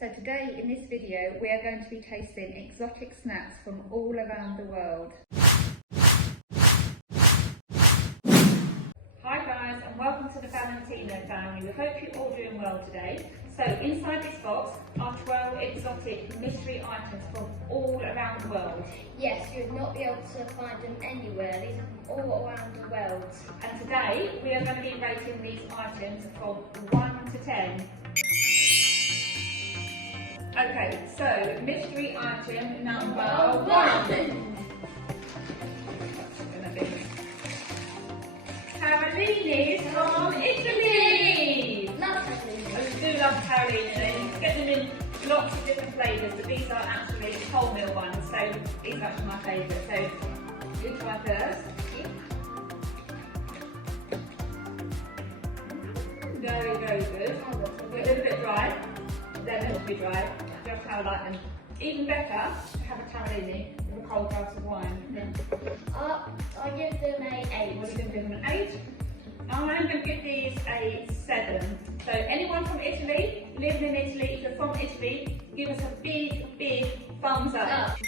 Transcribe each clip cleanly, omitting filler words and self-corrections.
So today in this video we are going to be tasting exotic snacks from all around the world. Hi guys, and welcome to the Valentino family. We hope you're all doing well today. So inside this box are 12 exotic mystery items from all around the world. Yes, you would not be able to find them anywhere. These are from all around the world. And today we are going to be rating these items from 1 to 10. Okay, so mystery item number 1. Tarallinis from Italy! Love Tarallinis. I do love tarallinis. Get them in lots of different flavours, but these are actually wholemeal ones, so these are actually my favourite. So you try first. Very, very good. A little bit dry. They're meant to be dry, just how I like them. Even better to have a tarallini with a cold glass of wine. I give them an 8. What are you going to give them, an 8? I'm going to give these a 7. So anyone from Italy, living in Italy, if you're from Italy, give us a big, big thumbs up.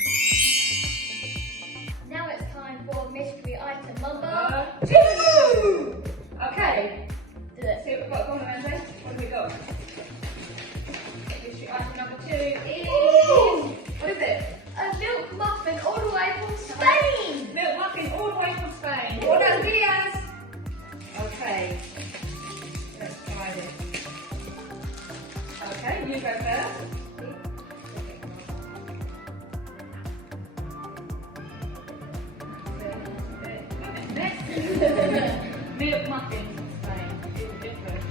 Now it's time for mystery item number 2! Okay. Do it. See what we've got going on, Wednesday? What have we got? Mystery item number 2 is... Ooh. What is it? A milk muffin all the way from Spain! Milk muffin all the way from Spain. Buenos dias! Okay, let's try this. Okay, you go first. Next. Milk muffin from Spain. It's different.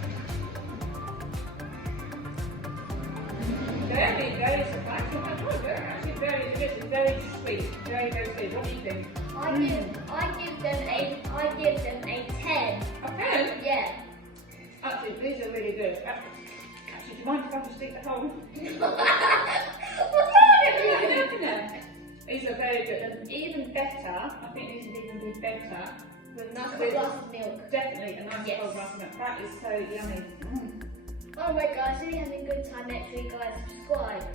Very, very surprising. They're actually very delicious, very sweet, very, very sweet. What do you think? I give them a 10. A 10? Yeah. Actually, these are really good. Actually, do you mind if I just stick the whole? These are very good, and even better, I think these would even be better with Nice cold glass of milk. Definitely a nice cold glass of milk. That is so yummy. Oh my gosh, really having a good time. Make sure you guys subscribe.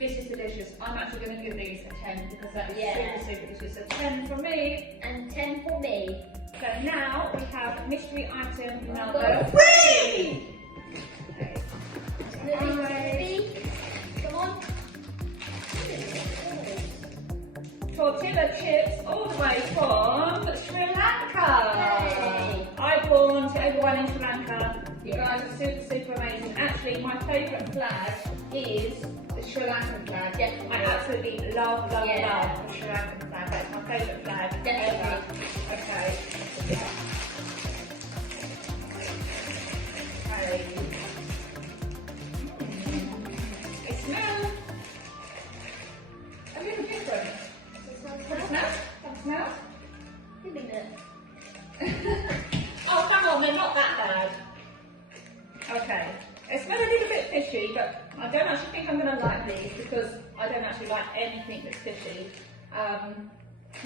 This is delicious. I'm actually going to give these a 10 because that is Yeah. super, super delicious. A 10 from me. And 10 for me. So now we have mystery item number 3. Okay. Come on. Tortilla chips all the way from Sri Lanka. Yay. I born to everyone in Sri Lanka. You guys are super, super amazing. Actually, my favourite flag is the Sri Lankan flag. Definitely. I absolutely love the Sri Lankan flag. That's my favourite flag ever. Okay. It smells a little different. What it smells? What it smells? Give me that. Oh, come on, they're not that bad. Okay. It smells a little bit fishy, but I don't actually think I'm going to like these because I don't actually like anything that's fishy.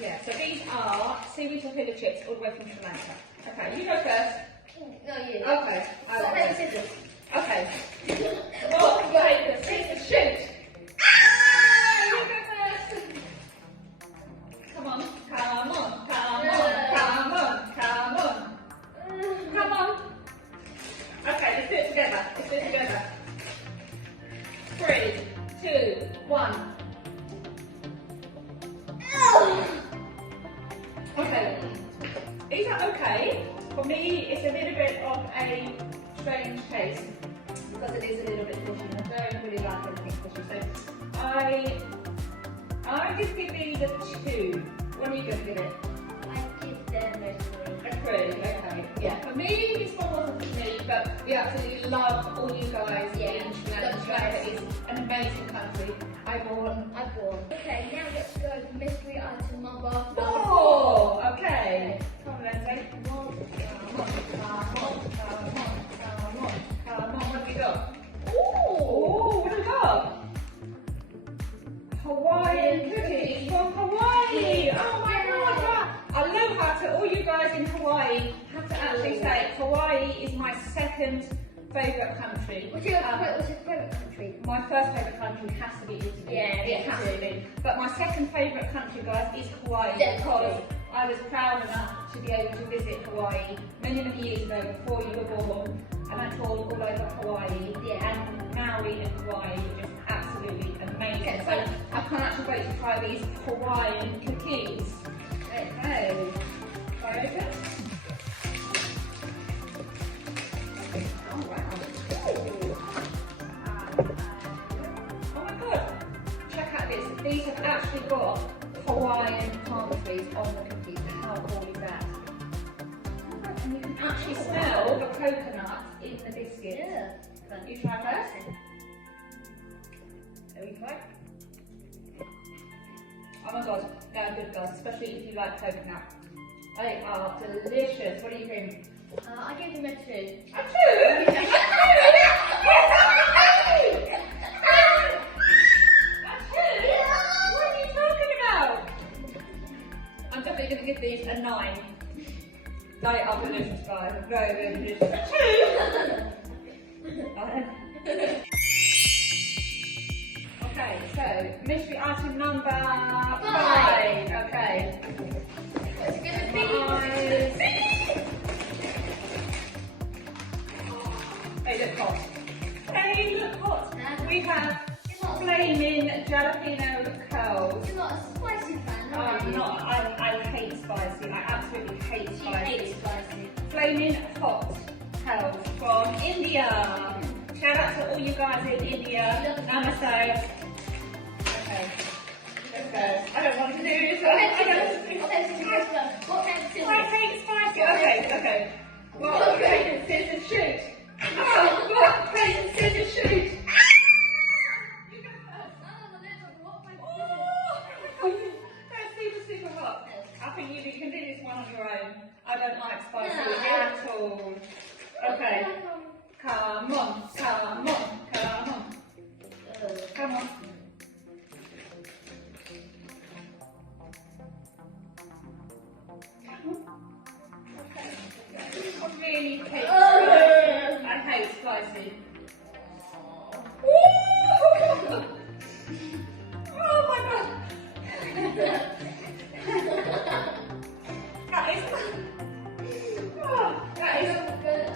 Yeah, so these are seaweed tortilla chips all the way from Sri Lanka. Okay, you go first. No, you. Okay. Stop making scissors. Okay. Oh, wait, scissors, shoot! You go first. Come on, come on, come on, come on, come on. Come on. Okay, let's do it together. Let's do it together. 3, 2, 1. Okay. These are okay. For me, it's a little bit of a strange taste because it is a little bit fishy. And I don't really like anything fishy. So I just give these a 2. What are you going to give it? I give them a 3. A 3, okay. Yeah, for me, this one wasn't for me, but we absolutely love all you guys in Sri Lanka. Sri Lanka is an amazing country. I born. Okay, now let's go to mystery item number 4. Okay. Come on, Lindsay. Come on. What have we got? Ooh, what have we got? Hawaiian cookies from Hawaii. Oh my God. I love how to, all you guys in Hawaii have to actually say Hawaii is my second favourite country. What's your favourite country? my first favourite country has to be Italy. Yeah, it has to be. But my second favourite country, guys, is Hawaii, because I was proud enough to be able to visit Hawaii many, many years ago before you were born, and I toured all over Hawaii. And Maui and Hawaii were just absolutely amazing. So I can't actually wait to try these Hawaiian cookies. Okay, try open. Oh wow. Oh my god, check out this. These have actually got Hawaiian palm trees on the cookies. How cool is that? And you can actually smell the coconut in the biscuit. Yeah. You try first? There we go. Oh my god, they're good guys, especially if you like coconut. They are delicious. What do you think? I gave them a 2. A 2? A 2? What are you talking about? I'm definitely going to give these a 9. They are delicious guys, very, very delicious. A 2? Okay, so mystery item number 5. Okay. What's it gonna be? They look hot. They look hot. We have flaming jalapeno curls. You're not a spicy fan, are I'm you? not. I hate spicy. I absolutely hate You spicy. hate spicy. Flaming hot curls from India. Shout out to all you guys in India. Namaste. Okay. Let's go. I don't want to do this. I hate spicy. Okay. Well, okay, scissors, shoot. Oh, rock, paper, scissors, shoot. You go first. That's super hot. I think you can do this one on your own. I don't like spicy at all. Okay. Come on. I really hate spicy. I hate spicy. Oh my god.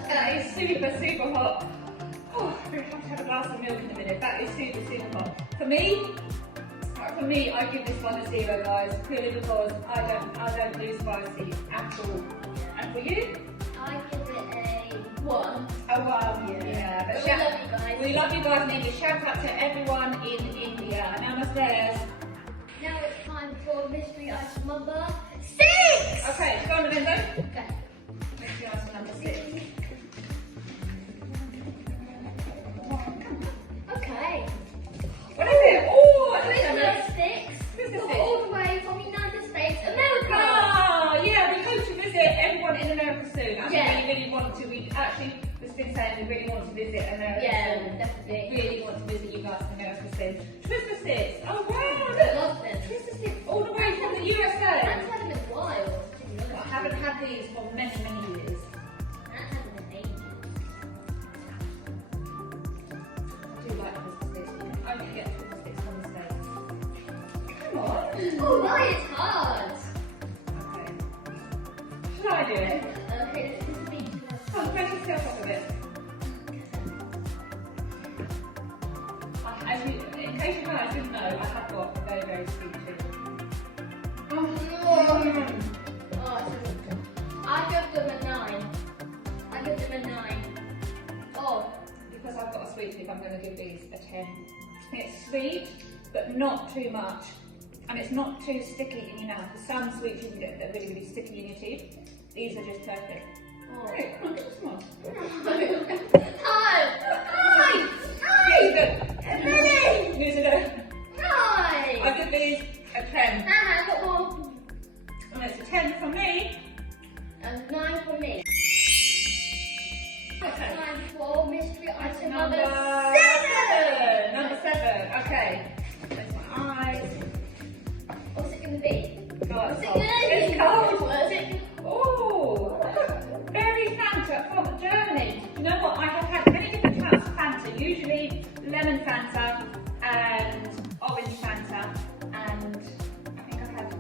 That is super hot. Oh, I'm going to have a glass of milk in a minute. That is super hot. For me, I give this one a 0, guys, purely because I don't do spicy at all. And for you? I give it a 1. A 1, yeah. But We love you guys. we love you guys in India. Shout out to everyone in India. Namaste. Now it's time for mystery item number 6. Okay, go on, Linda. Okay. Mystery item number 6. Okay. What is it? Oh, what is it? Sticks. Christmas Got sticks. all the way from the United States, America. Ah, yeah, we hope to visit everyone in America soon. Actually, Yeah. we really want to. We actually was been saying we really want to visit America Yeah, soon. definitely. Really want to visit you guys in America soon. Christmas sticks. Oh wow, I look. love them. Christmas sticks all the way from the I USA. haven't had them in a while. I haven't had these for many years. I haven't had them in ages. I do like Christmas sticks. You can only get Christmas sticks from the States. Come on. Oh, why it's hard. Okay. Should I do it? Okay, this is me. Come on, press yourself off a bit. In case you guys didn't know, I have got a very sweet tooth. Oh, I give them a 9. Oh, because I've got a sweet tooth, I'm going to give these a 10. It's sweet, but not too much. And it's not too sticky in your mouth. For some sweets you can get that are really sticky in your teeth. These are just perfect. Oh. Great, come on, get some more. Hi! These are good. These are good. Nine! I'll give these a 10. I've got more. And it's a 10 from me. And 9 for me. Okay. Time for mystery item Number number 7. Number 7. Okay. There's my eyes. What's it going to be? Oh, What's it's it cold. going to be? It's cold. What's it? Oh, berry Fanta from Germany. You know what? I have had many different types of Fanta. Usually lemon Fanta and orange Fanta, and I think I've had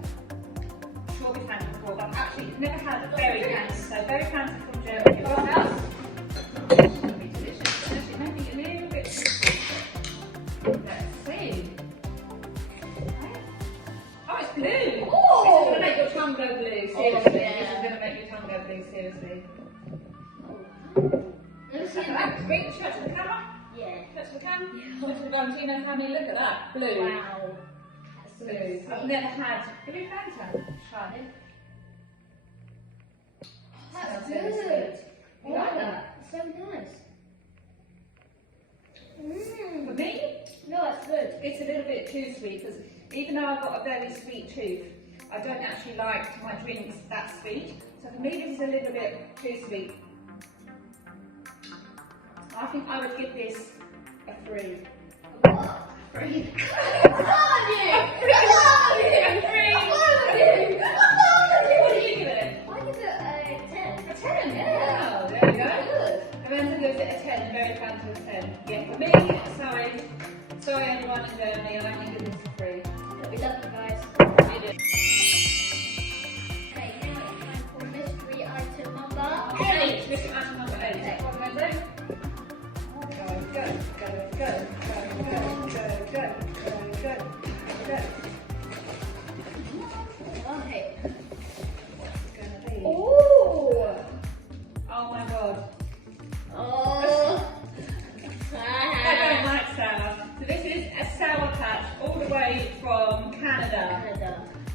strawberry Fanta before, but I've actually never had berry Fanta. So berry Fanta from Germany. What else? It's going to be delicious. Actually, maybe a little bit too sweet. Let's see. Oh, it's blue. Oh! This is going to make your tongue go blue. Seriously, yeah. This is going to make your tongue go blue. Seriously. Let's see Look at that. Great. Show it to the camera. Yeah. Show it to the camera. Show it to the Valentino family. Look at that. Blue. Wow. Blue. I've never had blue Fanta. Try it. That's Smells really good. sweet. You like that? So nice. For me, No, it's good. it's a little bit too sweet because even though I've got a very sweet tooth, I don't actually like my drinks that sweet. So for me, this is a little bit too sweet. I think I would give this a 3. What? 3. I love you! I love you! A 3. I love you! I love you! What do you give it? I give it a 10. A 10. Yeah. Wow, there we go. Good. Amanda gives it a 10. Very Fanta a 10. Yeah, for me, sorry everyone in Germany, I only give this a 3. We love you guys. You do. Okay, now it's time for mystery item number 8. Mystery item number 8. What am I doing? Go, go, go, go, go, go, go, go, go, go. Okay. What's it gonna be? Ooh! Oh my god. Oh! I don't like sour. So this is a Sour Patch all the way from Canada. Canada.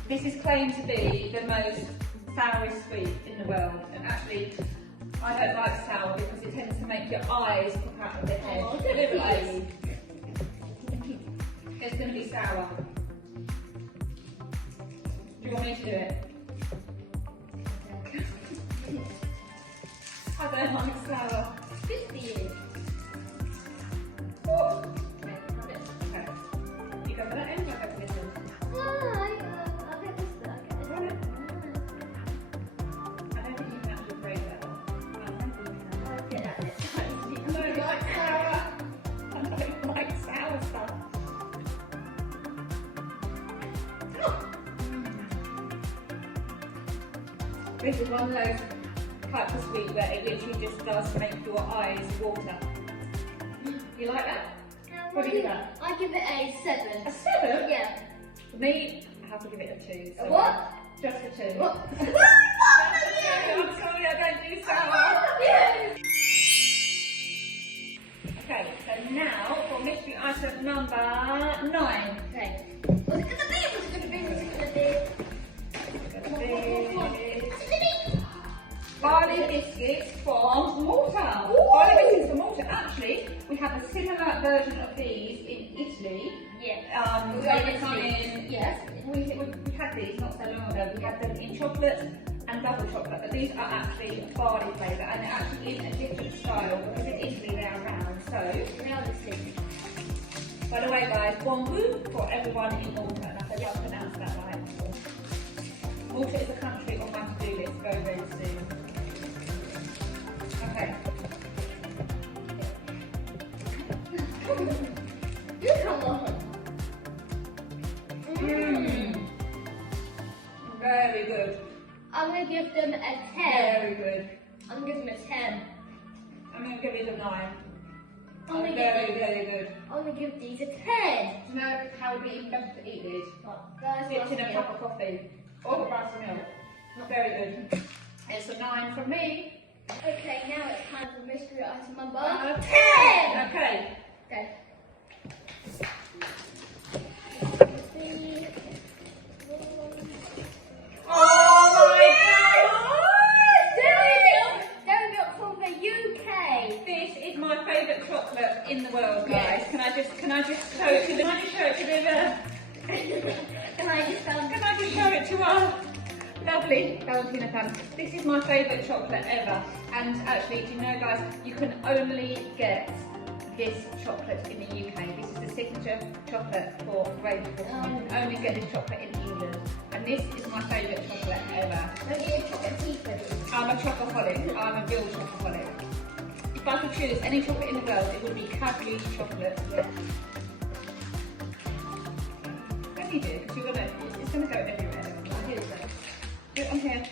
This is claimed to be the most sourest sweet in the world. And actually, I don't like sour because it tends to make your eyes pop out of their head. Oh, A little nice. bit. It's going to be sour. Do you want me to do it? I don't like sour. Good for you. Ooh. Okay, have it. Okay. You go for that end, I go for this end. I'll get this bit. I'll get this Right. bit. I don't think you can actually break that one. I don't think you can. I'll get that bit. I don't like sour. I don't like sour stuff. This is one of those types of sweet where it literally just does make your eyes water. You like that? What do you give that? I give it a 7. A 7? Yeah. For me, I have to give it a 2. So What? Just a 2. What? I'm sorry, I don't do sour. Okay, so now for mystery item number 9. Okay. What's it gonna be? What's it gonna be? What's it gonna be? What's it gonna be? Barley biscuits from Malta. Barley biscuits from Malta. Actually, we have a similar version of these in Italy. Yeah. They come in, yes, we had these not so long ago. We had them in chocolate and double chocolate, but these are actually barley flavour and they're actually in a different style because in Italy they are round. So, Now let's see. by the way guys, bonjour for everyone in Malta, and I hope I pronounced that right. Malta is a country on my to-do list very, very soon. Okay. Come on. Very good. I'm gonna give them a 10. Very good. I'm gonna give them a 10. I'm going to give it a 9. I'm gonna Very, give very good. I'm gonna give these a 10. Do you know how it would be even better to eat these? Guys, Dipped in a cup of coffee or a glass of milk. Very good. It's a 9 from me. Okay, now it's time for mystery item number 10. 10. Okay. Okay. Oh my Dairy milk from the UK. This is my favourite chocolate in the world, guys. Can I just show it to the Can I just show it to our lovely Valentino family? This is my favourite chocolate ever. And actually, do you know, guys, you can only get this chocolate in the UK. This is the signature chocolate for Rainfall. You can only get this chocolate in England. And this is my favourite chocolate ever. Don't get a chocolate tea for this. I'm a chocoholic. I'm a real chocoholic. If I could choose any chocolate in the world, it would be Cadbury's chocolate. you do, because it's gonna go everywhere. Do it on here.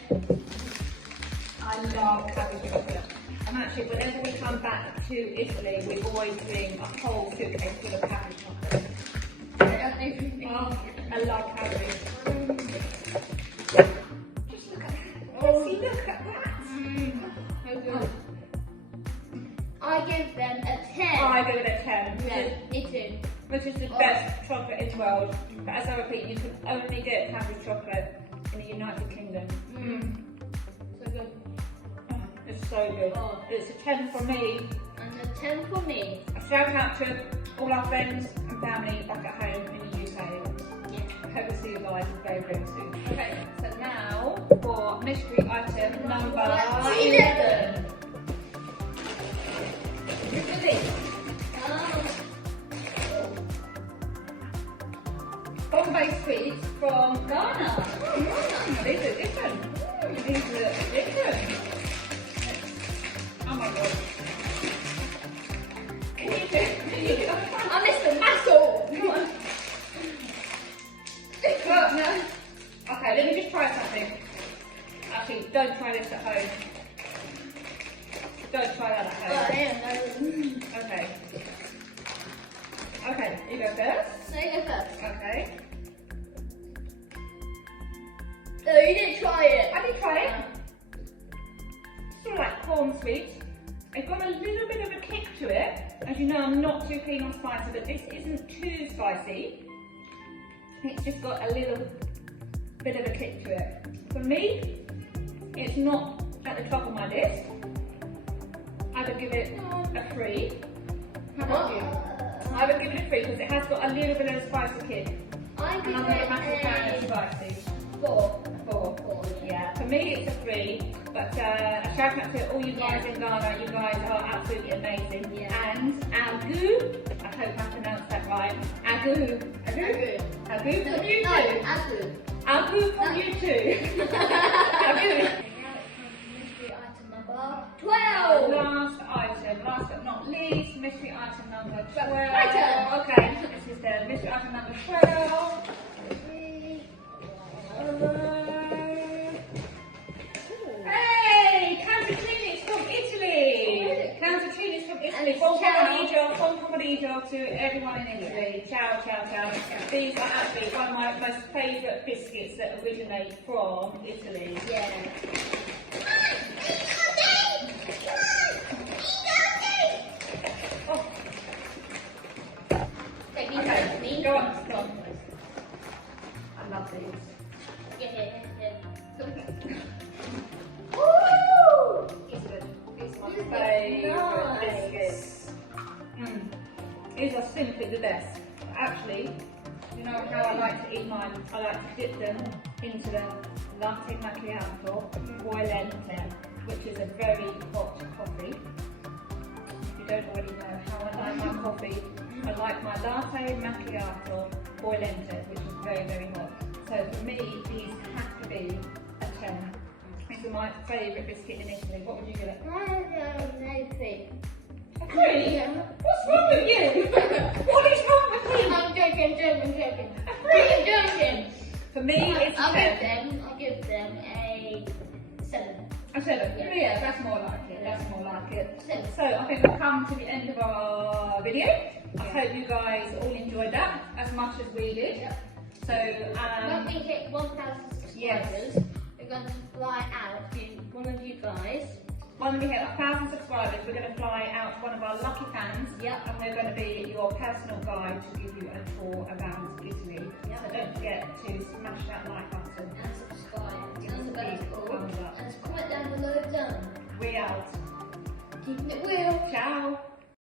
I love cabbage chocolate. And actually, whenever we come back to Italy, we always bring a whole suitcase full of cabbage chocolate. Oh, I love cabbage. Just look at that. Look at that. I give them a 10. I give it a 10. Yeah, me too. Which is the best chocolate in the world. But as I repeat, you can only get cabbage chocolate in the United Kingdom. So good. Oh, it's so good. Oh. It's a 10 for me. And a 10 for me. A shout out to all our friends and family back at home in the UK. Yeah. I hope to see you guys very, very soon. Okay, so now for mystery item number 11. Bombay sweets from Ghana. These are different. Oh my god. Can you do it? I missed the muscle. Come on. Well, no. Okay, let me just try something. Actually, don't try this at home. Don't try that at home. Okay. Okay, you go first. No, you go first. Okay. No, you didn't try it. I did try it. Sort of like corn sweet. It's got a little bit of a kick to it. As you know, I'm not too keen on spicy, but this isn't too spicy. It's just got a little bit of a kick to it. For me, it's not at the top of my list. I would give it a 3. How about you? I would give it a 3 because it has got a little bit of a spicy kick. I give And I'm not a it massive fan of a spicy. 4. 4. Yeah, for me it's a 3. But a shout out to all you guys in Ghana. You guys are absolutely amazing. Yeah. And Agu, I hope I pronounced that right. Agu from you No, too. Agu. Agu from you too. Agu. Mystery item number 12. Last but not least, mystery item number 12. Item. Okay, this is the mystery item number 12. Hey, cantuccines from Italy. Cantuccines from Italy. Buon pomeriggio to everyone in Italy. Ciao, ciao, ciao. These are actually one of my most favourite biscuits that originate from Italy. Yeah. Oh. Take Okay, me. go on, go on. I love these. Yeah. Woo! These are my These are favourite nice. biscuits. These are simply the best. Actually, you know how I like to eat mine? I like to dip them into the latte macchiato bollente, which is a very hot coffee. If you don't already know how I like my coffee, I like my latte macchiato bollente, which is very, very hot. So for me, these have to be a 10. These are my favourite biscuit in Italy. What would you give it? A 3? What's wrong with you? What is wrong with you? I'm joking. A 3? For me, it's a 10. I'll give them a 7. A 7? Yeah, that's more like it. That's more like it. So I think we've come to the end of our video. I hope you guys all enjoyed that as much as we did. Yep. So, When we hit 1,000 subscribers, we're going to fly out to one of you guys. when we hit 1,000 subscribers, we're going to fly out to one of our lucky fans. Yep. And we're going to be your personal guide to give you a tour around Italy. Yep. So don't forget to smash that like button. And subscribe. Give us a big thumbs up. And comment down below done. We out. Keeping it real. Ciao.